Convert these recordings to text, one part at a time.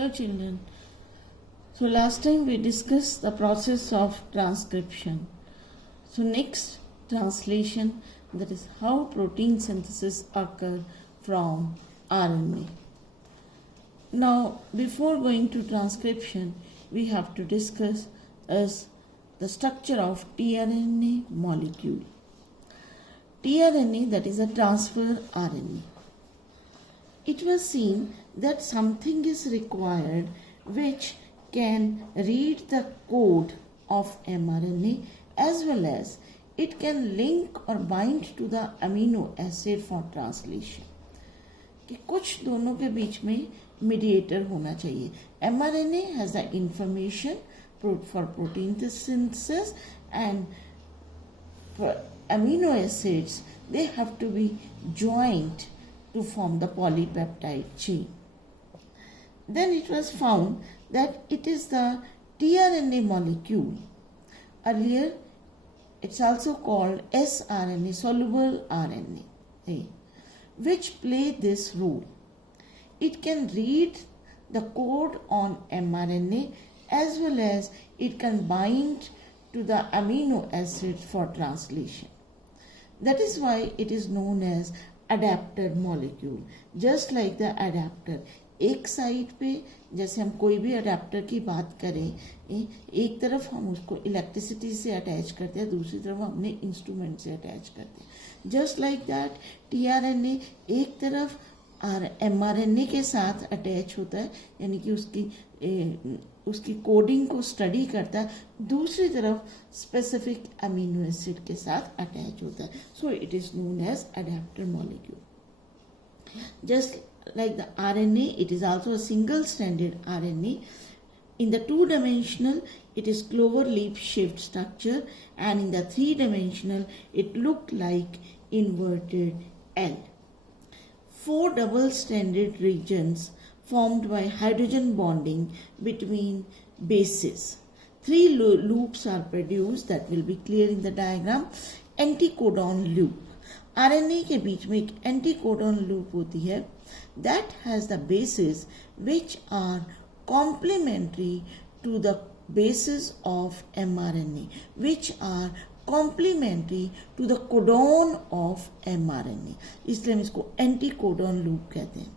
Hello children. So last time we discussed the process of transcription. So next translation, that is how protein synthesis occur from RNA. Now before going to transcription, we have to discuss is the structure of tRNA molecule. tRNA, that is a transfer RNA. It was seen that something is required which can read the code of mRNA as well as it can link or bind to the amino acid for translation. कि कुछ दोनों के बीच में mediator होना चाहिए. mRNA has the information for protein synthesis and amino acids, they have to be joined to form the polypeptide chain. Then it was found that it is the tRNA molecule. Earlier, it's also called sRNA, soluble RNA, which play this role. It can read the code on mRNA as well as it can bind to the amino acids for translation. That is why it is known as adapter molecule. Just like the adapter, एक side पे जैसे हम कोई भी adapter की बात करें, एक तरफ हम उसको इलेक्ट्रिसिटी से अटैच करते हैं, दूसरी तरफ हम अपने इंस्ट्रूमेंट से अटैच करते हैं. जस्ट लाइक दैट tRNA एक तरफ mRNA के साथ अटैच होता है, यानी कि उसकी कोडिंग को स्टडी करता है, दूसरी तरफ स्पेसिफिक अमीनो एसिड के साथ अटैच होता है. So it is known as adapter molecule. Just like the RNA, it is also a single-stranded RNA. In the two-dimensional, it is clover leaf-shaped structure, and in the three-dimensional, it looked like inverted L. 4 double-stranded regions formed by hydrogen bonding between bases. 3 loops are produced that will be clear in the diagram. Anticodon loop. RNA के बीच में एक anticodon loop होती है. That has the bases which are complementary to the bases of mRNA, which are complementary to the codon of mRNA. इसलिए हम इसको anticodon loop कहते हैं.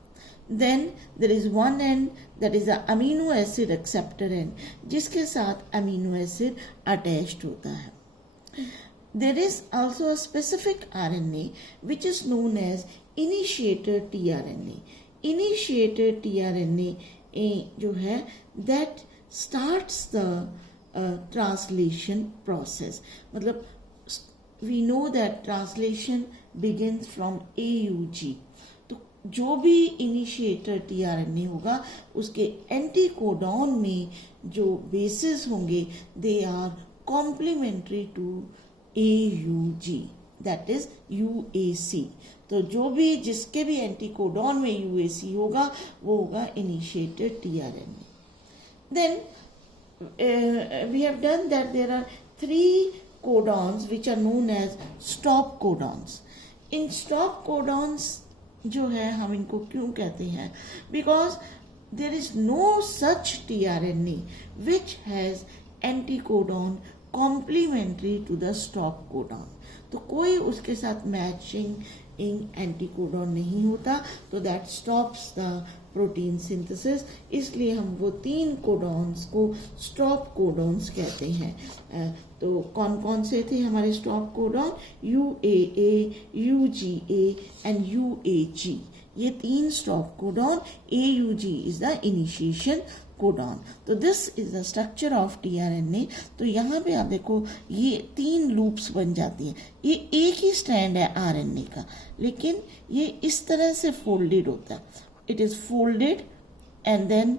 Then there is one end that is the amino acid acceptor end, जिसके साथ amino acid attached होता है. There is also a specific RNA which is known as initiator tRNA. Initiator tRNA जो है that starts the translation process. मतलब we know that translation begins from AUG. तो जो भी initiator tRNA होगा उसके एंटीकोडॉन में जो bases होंगे they are complementary to AUG, that is UAC. तो जो भी जिसके भी एंटीकोडॉन में UAC होगा वो होगा initiated tRNA. Then we have done that there are 3 codons which are known as stop codons. In stop codons जो है हम इनको क्यों कहते हैं? Because there is no such tRNA which has anticodon complementary to the stop codon. तो कोई उसके साथ मैचिंग एंटीकोडॉन नहीं होता, तो that stops the protein synthesis. इसलिए हम वो 3 कोडॉन्स को स्टॉप कोडॉन्स कहते हैं. तो कौन कौन से थे हमारे stop codon? UAA, UGA and UAG. ये 3 stop codon. AUG is the initiation codon. तो this is the structure of tRNA. तो यहाँ पे आप देखो ये 3 लूप्स बन जाती हैं. ये एक ही स्ट्रैंड है RNA का, लेकिन ये इस तरह से फोल्डेड होता है. It is folded and then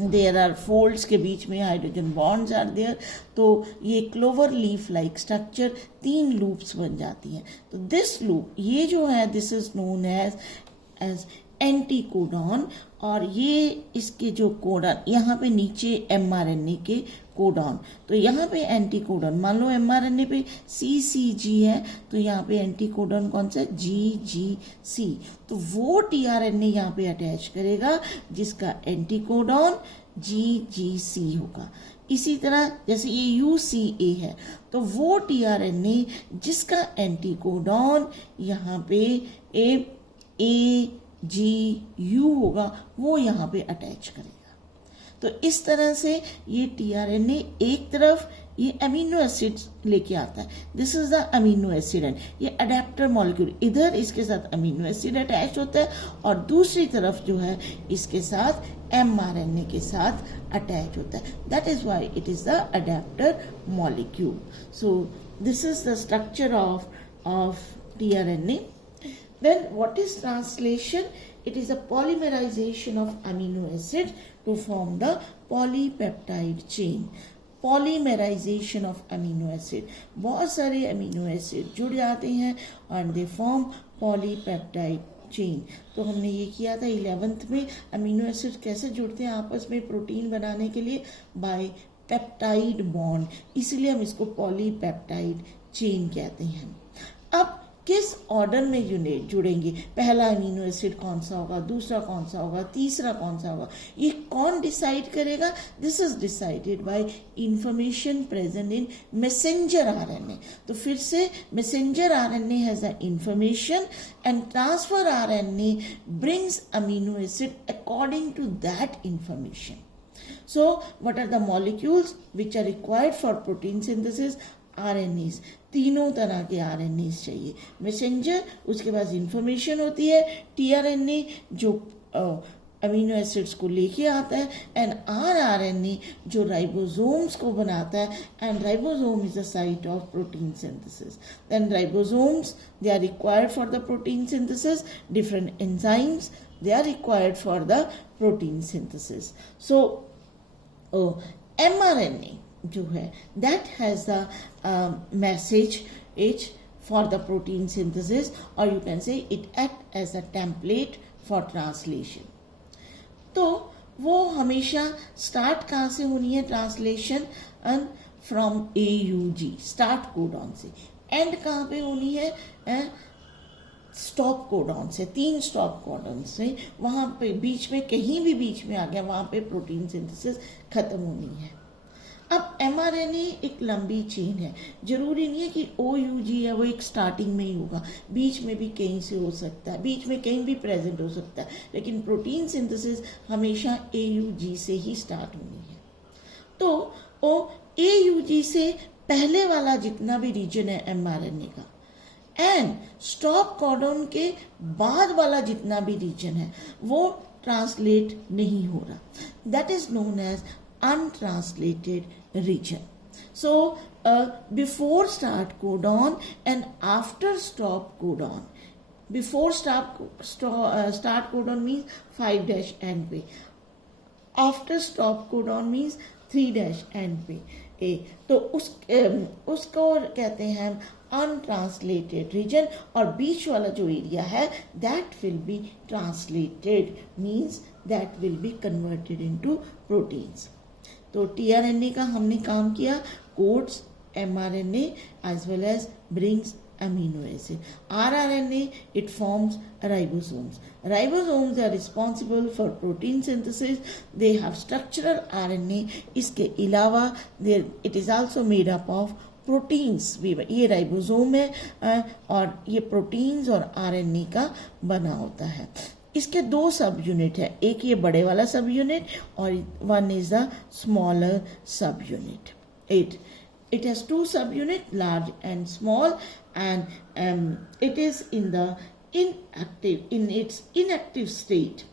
there are folds के बीच में हाइड्रोजन बॉन्ड्स आर देयर. तो ये clover leaf like structure 3 loops बन जाती हैं. तो दिस लूप ये जो है this is known as anticodon, और ये इसके जो कोडॉन यहाँ पे नीचे mRNA के कोडॉन, तो यहाँ पे एंटी कोडॉन, मान लो mRNA पे CCG है तो यहाँ पे एंटी कोडॉन कौन सा है, GGC, तो वो tRNA यहाँ पे अटैच करेगा जिसका एंटी कोडॉन GGC होगा। इसी तरह जैसे ये UCA है तो वो tRNA जिसका एंटी कोडॉन यहाँ पे AGU होगा वो यहाँ पे अटैच करेगा। तो इस तरह से ये tRNA एक तरफ ये अमीनो एसिड लेके आता है, this is the amino acid and ये अडेप्टर मॉलिक्यूल, इधर इसके साथ अमीनो एसिड अटैच होता है और दूसरी तरफ जो है इसके साथ mRNA के साथ अटैच होता है, that is why it is the adapter molecule. So this is the structure of tRNA. Then what is translation? It is a polymerization of amino acid to form the polypeptide chain. Polymerization of amino acid, बहुत सारे amino acid जुड़ जाते हैं and they form polypeptide chain. तो हमने ये किया था 11th में, अमीनो एसिड कैसे जुड़ते हैं आपस में प्रोटीन बनाने के लिए, बाय पेप्टाइड बॉन्ड, इसलिए हम इसको पॉलीपेप्टाइड चेन कहते हैं। अब किस ऑर्डर में यूनिट जुड़ेंगे, पहला अमीनो एसिड कौन सा होगा, दूसरा कौन सा होगा, तीसरा कौन सा होगा, ये कौन डिसाइड करेगा, this is decided by information present in messenger RNA. तो फिर से messenger RNA has a information and transfer RNA brings amino acid according to that information. So what are the molecules which are required for protein synthesis? RNAs, तीनों तरह के RNAs चाहिए। Messenger, उसके पास information होती है, tRNA जो amino acids को लेके आता है, एंड rRNA जो राइबोसोम्स को बनाता है, and ribosome is the site of protein synthesis. Then ribosomes they are required for the protein synthesis, different enzymes they are required for the protein synthesis. So mRNA जो है that has the message it for the protein synthesis, or you can say it act as a template for translation. तो वो हमेशा start कहाँ से होनी है translation, from AUG start codon से, एंड कहाँ पे होनी है स्टॉप कोडॉन से, 3 स्टॉप कोडॉन से, वहाँ पे बीच में कहीं भी बीच में आ गया वहाँ पे प्रोटीन सिंथेसिस खत्म होनी है। अब mRNA एक लंबी चेन है, जरूरी नहीं है कि OUG है वो एक स्टार्टिंग में ही होगा, बीच में भी कहीं से हो सकता है, बीच में कहीं भी प्रेजेंट हो सकता है, लेकिन प्रोटीन सिंथेसिस हमेशा AUG से ही स्टार्ट होनी है। तो AUG से पहले वाला जितना भी रीजन है mRNA का, एंड स्टॉप कोडॉन के बाद वाला जितना भी रीजन है वो ट्रांसलेट नहीं हो रहा, that is known as untranslated region. So before start codon and after stop codon, before start codon means 5' end पे, after stop codon means 3' end पे, तो उसको कहते हैं हम untranslated region, और बीच वाला जो एरिया है that will be translated, means that will be converted into proteins. तो tRNA का हमने काम किया, codes mRNA as well as brings amino acid. rRNA it forms ribosomes. Ribosomes are responsible for protein synthesis. They have structural RNA. इसके अलावा it is also made up of proteins भी, ये ribosome है और ये प्रोटीन्स और RNA का बना होता है। इसके 2 सब यूनिट है, एक ये बड़े वाला सब यूनिट और one is the smaller sub unit. It has 2 सब unit, large and small, and it is in its inactive state.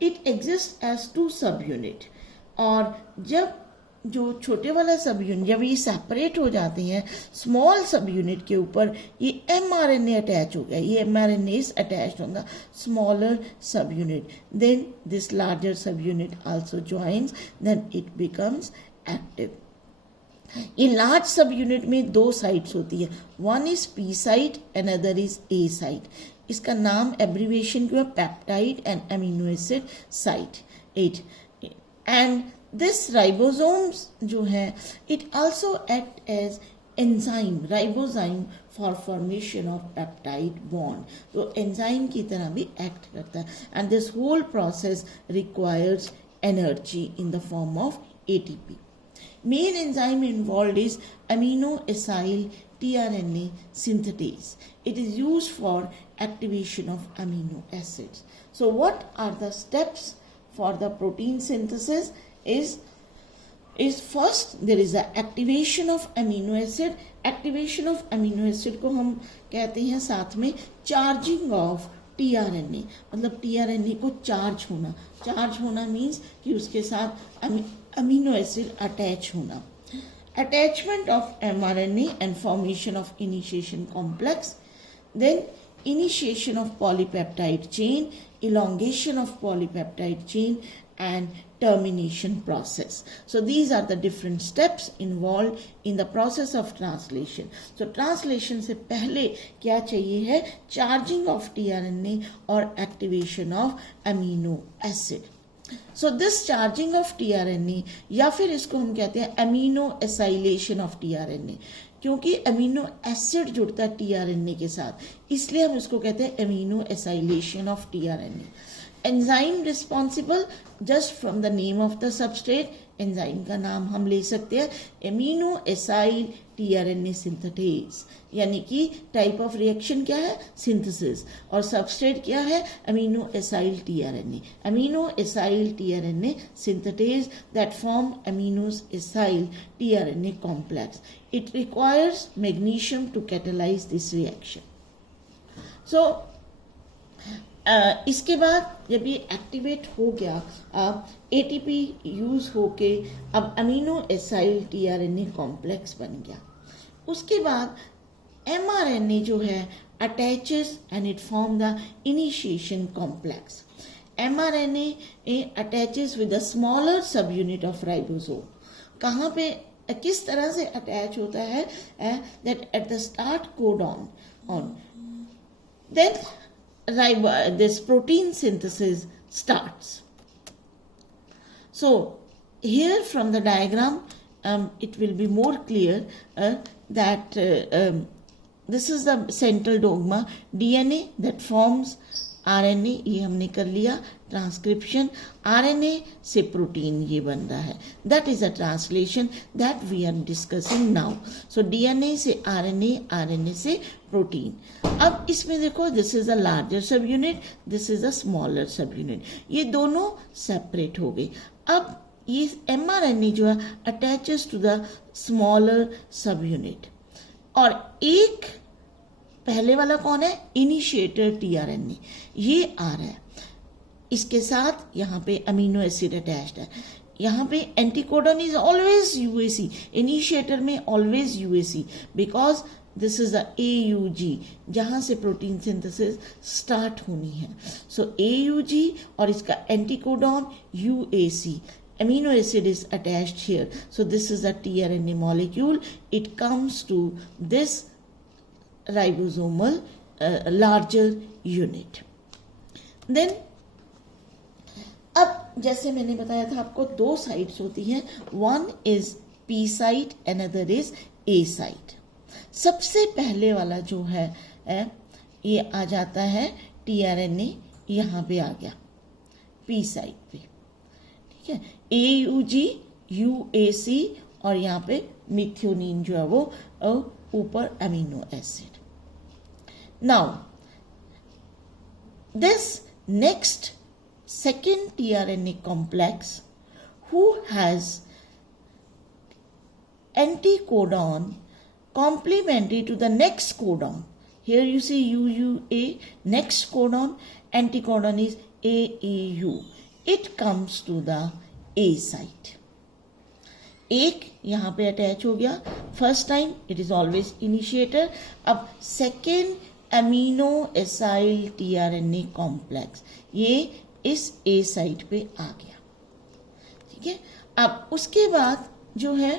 It exists as 2 सब यूनिट, और जब जो छोटे वाला सब यूनिट जब ये सेपरेट हो जाते हैं स्मॉल सब यूनिट के ऊपर, ये mRNA अटैच हो गया, ये mRNA इज अटैच होगा smaller sub unit, then this larger sub unit also joins, then it becomes active. ये लार्ज सब यूनिट में 2 साइट्स होती है, one is P site, another is A site. इसका नाम एब्रीविएशन क्यों है, peptide and amino acid site 8. And this ribosomes जो है it also act as enzyme, ribozyme for formation of peptide bond. तो एंजाइम की तरह भी एक्ट करता है. And this whole process requires energy in the form of ATP. Main enzyme involved is amino acyl tRNA synthetase. It is used for activation of amino acids. So what are the steps for the protein synthesis is first there is the activation of amino acid. Activation of amino acid को हम कहते हैं साथ में charging of tRNA, मतलब tRNA को charge होना. Charge होना मीन्स कि उसके साथ अमीनो एसिड अटैच होना. Attachment of mRNA and formation of initiation complex. Then initiation of polypeptide chain, elongation of polypeptide chain and termination process. So these are the different steps involved in the process of translation. So translation से पहले क्या चाहिए है, charging of tRNA और activation of amino acid. So this charging of tRNA या फिर इसको हम कहते हैं amino acylation of tRNA, क्योंकि अमीनो एसिड जुड़ता है टीआरएनए के साथ, इसलिए हम इसको कहते हैं amino acylation of tRNA. Enzyme responsible just from the name of the substrate, enzyme का नाम हम ले सकते हैं अमीनो एसाइल टीआरएनए सिंथेटेज, यानी कि टाइप ऑफ रिएक्शन क्या है, सिंथेसिस, और सबस्ट्रेट क्या है, amino acyl tRNA. Amino acyl tRNA synthetase that form amino acyl tRNA complex. It requires magnesium to catalyze this reaction. So इसके बाद जब ये एक्टिवेट हो गया, अब ATP यूज होके अब अमीनो एसाइल टीआरएनए कॉम्प्लेक्स बन गया. उसके बाद mRNA जो है attaches and it form the initiation complex. mRNA attaches with a smaller sub unit of ribosome. कहाँ पे किस तरह से अटैच होता है, that at the start codon on, then this protein synthesis starts. So here from the diagram it will be more clear that this is the central dogma, DNA that forms RNA, ये हमने कर लिया transcription. RNA से protein ये बन रहा है, that is a translation that we are discussing now. So DNA से RNA, RNA से प्रोटीन. अब इसमें देखो, this is a larger sub unit, this is a smaller sub unit, ये दोनों सेपरेट हो गए. अब ये mRNA जो है attaches to the smaller sub unit, और एक पहले वाला कौन है, इनिशिएटर टीआरएनए, ये आ रहा है. इसके साथ यहाँ पे अमीनो एसिड अटैच्ड है. यहाँ पे anticodon is always UAC, initiator में always UAC, because this is the AUG जहाँ से प्रोटीन सिंथेसिस स्टार्ट होनी है. सो AUG और इसका एंटीकोडन UAC, amino acid is attached here. So this is a tRNA molecule. It comes to this ribosomal larger unit. Then अब जैसे मैंने बताया था आपको, दो साइट्स होती हैं, one is P site, another is A site. सबसे पहले वाला जो है ये आ जाता है tRNA, यहाँ पे आ गया P साइट पे, ठीक है, AUG UAC और यहाँ पे मिथ्योनिन जो है वो ऊपर amino acid. Now this next second tRNA complex who has anticodon complementary to the next codon. Here you see UUA, next codon, anticodon is AAU. It comes to the A site. एक यहाँ पे attach हो गया, first time it is always initiator. अब second amino acyl tRNA complex, ये इस A site पे आ गया, ठीक है. अब उसके बाद जो है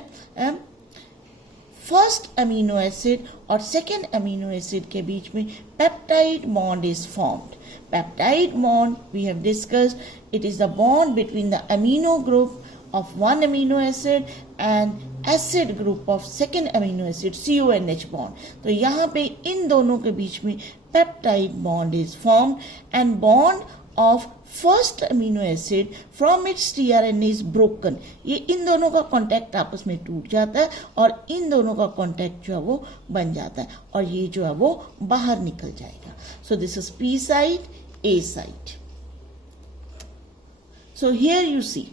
फर्स्ट अमीनो एसिड और सेकेंड अमीनो एसिड के बीच में peptide bond is formed. Peptide bond we have discussed, it is the bond between the amino group of one amino acid and acid group of second amino acid, CONH bond. तो यहाँ पे इन दोनों के बीच में peptide bond is formed and bond of first amino acid from its tRNA is broken. ये इन दोनों का कांटेक्ट आपस में टूट जाता है और इन दोनों का कांटेक्ट जो है वो बन जाता है और ये जो है वो बाहर निकल जाएगा. So this is P site, A site. So here you see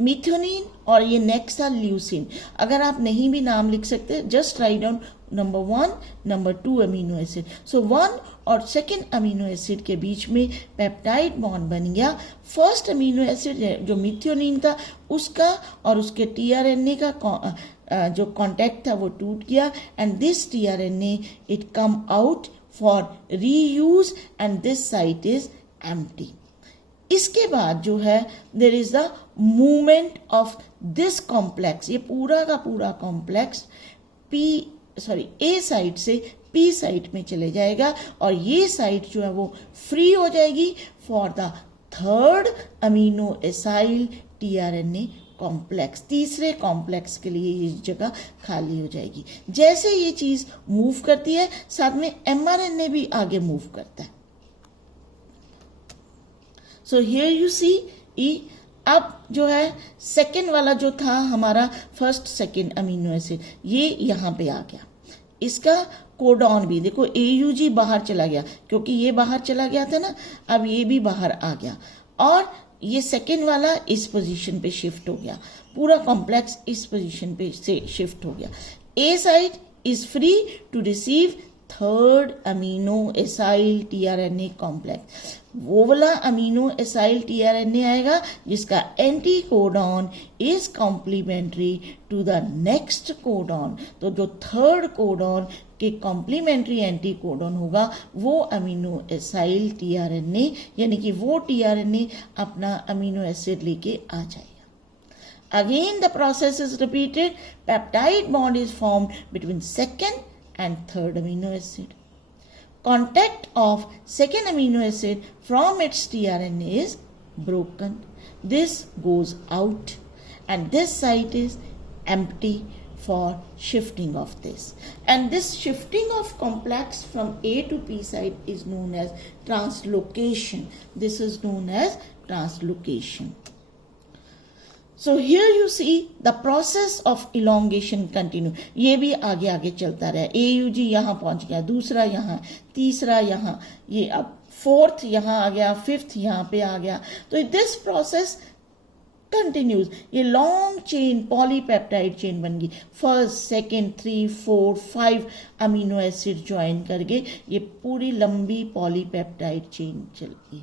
methionine और ये नेक्स्ट था ल्यूसिन. अगर आप नहीं भी नाम लिख सकते, just write down number 1, number 2 amino acid. So 1 और सेकेंड अमीनो एसिड के बीच में पेप्टाइड बॉन्ड बन गया. फर्स्ट अमीनो एसिड जो मिथ्योनिन था उसका और उसके टीआरएनए का जो कांटेक्ट था वो टूट गया and this tRNA it come out for reuse and this site is empty. इसके बाद जो है there is the movement of this complex. ये पूरा का पूरा कॉम्प्लेक्स ए साइट से पी साइट में चले जाएगा और ये साइट जो है वो फ्री हो जाएगी for the third amino acyl tRNA complex. तीसरे कॉम्प्लेक्स के लिए ये जगह खाली हो जाएगी. जैसे ये चीज मूव करती है साथ में एमआरएनए भी आगे मूव करता है. सो हियर यू सी अब जो है सेकेंड वाला जो था हमारा फर्स्ट सेकेंड अमीनो एसिड ये यहाँ पे आ गया. इसका कोडॉन भी देखो AUG बाहर चला गया क्योंकि ये बाहर चला गया था ना, अब ये भी बाहर आ गया और ये सेकेंड वाला इस पोजीशन पे शिफ्ट हो गया. पूरा कॉम्प्लेक्स इस पोजीशन पे से शिफ्ट हो गया. A site is free to receive third amino acyl tRNA complex. वो वाला अमीनो एसाइल टीआरएनए आएगा जिसका anti codon is complementary to the next codon. तो जो थर्ड कोडॉन के कॉम्प्लीमेंट्री एंटी कोडॉन होगा वो अमीनो एसाइल टीआरएनए यानी कि वो टीआरएनए अपना अमीनो एसिड लेके आ जाएगा. Again the process is repeated. Peptide bond is formed between second and third amino acid. Contact of second amino acid from its tRNA is broken. This goes out and this site is empty for shifting of this. And this shifting of complex from A to P site is known as translocation. This is known as translocation. So here you see the process of elongation continue. ये भी आगे आगे चलता रहा. AUG यहाँ पहुंच गया, दूसरा यहाँ, तीसरा यहाँ, ये अब फोर्थ यहाँ आ गया, फिफ्थ यहाँ पे आ गया. तो दिस प्रोसेस कंटिन्यूज. ये लॉन्ग चेन पॉलीपेप्टाइड चेन बन गई. First second 3 4 5 amino acid join करके ये पूरी लंबी पॉलीपेप्टाइड चेन चल गई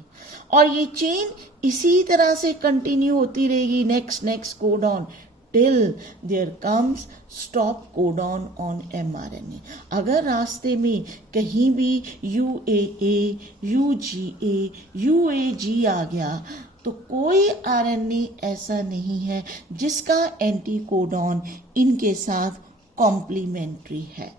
और ये चेन इसी तरह से कंटिन्यू होती रहेगी next codon till there comes stop codon on mRNA. अगर रास्ते में कहीं भी UAA, UGA, UAG आ गया तो कोई RNA ऐसा नहीं है जिसका एंटी कोडॉन इनके साथ कॉम्प्लीमेंट्री है.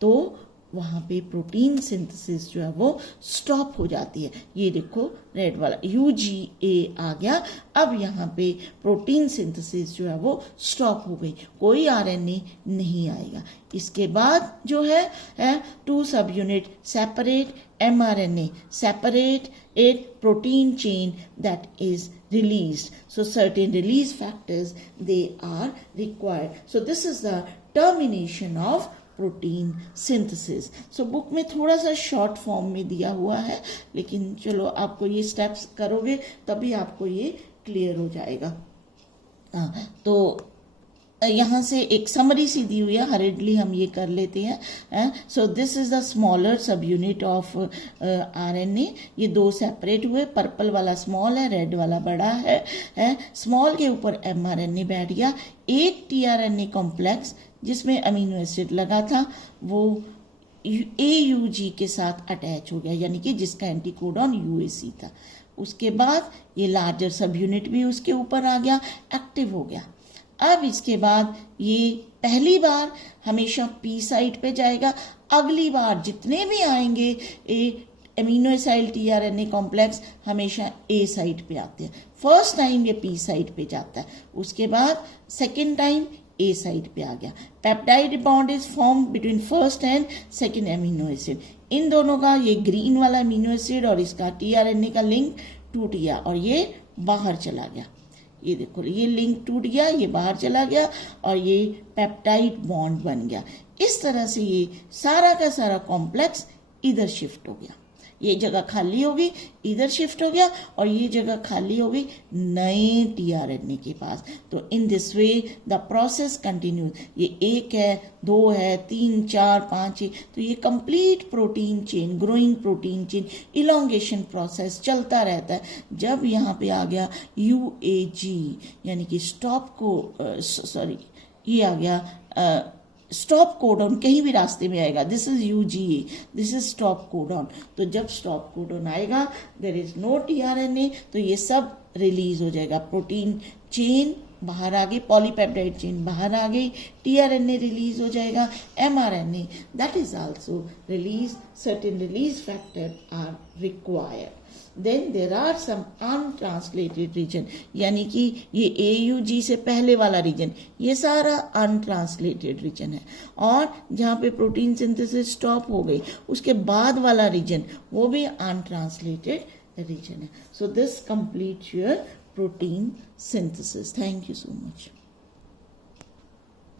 तो वहाँ पे प्रोटीन सिंथेसिस जो है वो स्टॉप हो जाती है. ये देखो रेड वाला UGA आ गया. अब यहाँ पे प्रोटीन सिंथेसिस जो है वो स्टॉप हो गई, कोई RNA नहीं आएगा. इसके बाद जो है 2 सब unit separate mRNA, separate a protein chain that is released. So certain release factors they are required. So this is the termination of protein synthesis. So book में थोड़ा सा शॉर्ट फॉर्म में दिया हुआ है लेकिन चलो आपको ये स्टेप्स करोगे तभी आपको ये क्लियर हो जाएगा. तो यहाँ से एक समरी सी दी हुई है, हरिडली हम ये कर लेते हैं. So this is the smaller sub unit of RNA. ये 2 सेपरेट हुए, पर्पल वाला स्मॉल है, रेड वाला बड़ा है. स्मॉल के ऊपर mRNA बैठ गया. एक tRNA कॉम्प्लेक्स जिसमें अमीनो एसिड लगा था वो AUG के साथ अटैच हो गया यानी कि जिसका एंटी कोडॉन UAC था. उसके बाद ये लार्जर सब यूनिट भी उसके ऊपर आ गया, एक्टिव हो गया. अब इसके बाद ये पहली बार हमेशा पी साइट पे जाएगा, अगली बार जितने भी आएंगे एमिनो एसाइल टीआरएनए कॉम्प्लेक्स हमेशा ए साइट पे आते हैं। फर्स्ट टाइम ये पी साइट पे जाता है, उसके बाद सेकेंड टाइम ए साइट पे आ गया। Peptide bond is form between first and second amino acid. इन दोनों का, ये ग्रीन वाला एमिनो एसिड और इसका टीआरएनए का लिंक टूट गया और ये बाहर चला गया। ये देखो, ये लिंक टूट गया, ये बाहर चला गया और ये पेप्टाइड बॉन्ड बन गया। इस तरह से ये सारा का सारा कॉम्प्लेक्स इधर शिफ्ट हो गया, ये जगह खाली होगी, इधर शिफ्ट हो गया और ये जगह खाली होगी नए टीआरएनए के पास। तो in this way the process continues. ये 1 है, 2 है, 3, 4, 5 है, तो ये complete protein chain, growing protein chain, elongation process चलता रहता है। जब यहाँ पे आ गया UAG यानी कि स्टॉप को ये आ गया स्टॉप कोडॉन, कहीं भी रास्ते में आएगा, this is UGA, this is stop codon. तो जब स्टॉप कोडॉन आएगा, देयर इज नो टीआरएनए, तो ये सब रिलीज हो जाएगा। प्रोटीन चेन बाहर आ गई, पॉलीपेप्टाइड चेन बाहर आ गई, टीआरएनए रिलीज हो जाएगा, mRNA that is also release, certain release factor are required. Then there are some untranslated region, यानी कि ये AUG से पहले वाला रीजन, ये सारा अनट्रांसलेटेड रीजन है। और जहाँ पे प्रोटीन सिंथेसिस स्टॉप हो गई, उसके बाद वाला रीजन वो भी अनट्रांसलेटेड रीजन है। So this completes your protein synthesis. Thank you so much.